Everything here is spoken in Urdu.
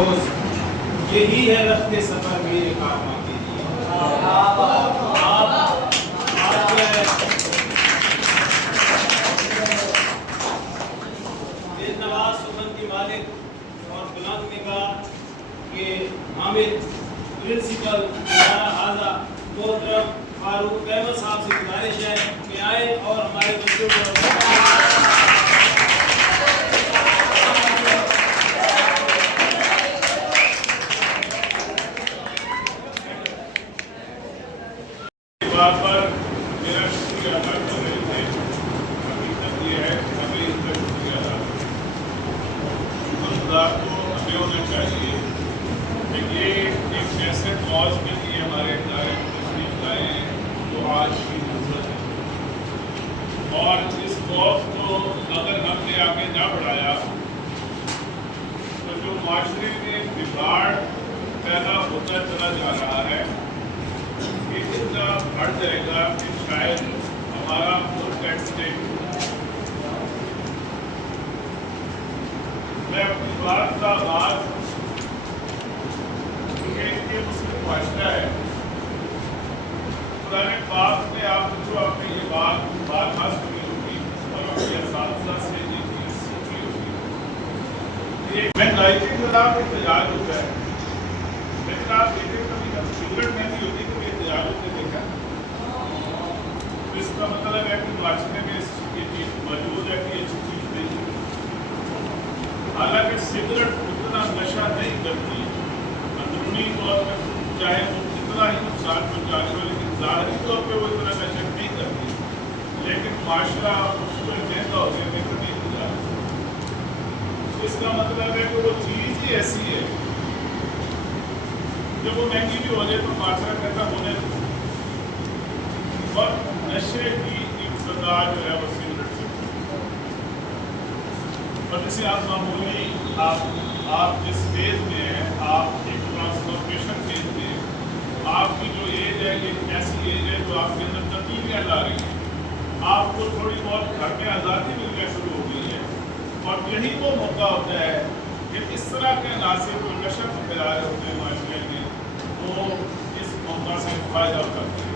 روز یہی ہے رفت سفر میرے کام آتی تیز نواز سخن کی والد اور بلند نگاہ کے حامد پرنسپل ادارہ حاضہ محترم فاروق احمد صاحب سے گزارش ہے کہ آئے اور ہمارے بچوں کو بات پر میرا شکریہ ادا کر رہے تھے. حقیقت یہ ہے کہ ہمیں اس کا شکریہ ادا کرنا کو ہمیں ہونا چاہیے کہ یہ ایک ایسے کاز کے لیے ہمارے ادارے تشریف لائے ہیں جو آج کی ضرورت ہے، اور اس کاز کو اگر ہم نے آگے نہ بڑھایا تو جو معاشرے میں بگاڑ پیدا ہوتا چلا جا رہا ہے یہ اتنا بڑھ جائے گا کہ شاید ہمارا ملک ایٹ اسٹیک. میں اپنی بات کا آغاز یہ مسلم معاشرہ ہے. قرآن پاک میں آپ جو آپ نے یہ بات سنی ہوگی اور اپنے اساتذہ سے یہ چیز سیکھی ہوگی. مہنگائی کے خلاف احتجاج ہوتا ہے، لیکن آپ دیکھیں کبھی کبھی سگریٹ مہنگی ہوتی ہے احتجاج ہوتے دیکھا. اس کا مطلب ہے کہ معاشرے میں یہ چیز موجود ہے کہ یہ چیز نہیں ہے. حالانکہ سگریٹ اتنا نشہ نہیں کرتی اندرونی طور پہ، چاہے وہ کتنا ہی نقصان پہنچانے ہو، لیکن ظاہری طور پہ وہ اتنا نشہ نہیں کرتی، لیکن معاشرہ اس کو مہنگا ہونے میں کبھی نہیں جاتا. اس کا مطلب ہے کہ وہ چیز ہی ایسی ہے جب وہ مہنگی بھی ہو جائے تو معاشرہ کہتا ہونے دو. اور نشے کی ابتدا جو ہے وہ سگریٹ سے، اور جسے آپ معمولی آپ جس فیز میں ہیں، آپ ایک ٹرانسفارمیشن فیز میں ہیں. آپ کی جو ایج ہے یہ ایسی ایج ہے جو آپ کے اندر تبدیلیاں لا رہی ہیں. آپ کو تھوڑی بہت گھر میں آزادی ملنا شروع ہو گئی ہے، اور یہی وہ موقع ہوتا ہے کہ اس طرح کے عناصر جو نشہ کو پھیلا رہے ہوتے ہیں معاشرے میں، وہ اس موقع سے فائدہ اٹھاتے ہیں.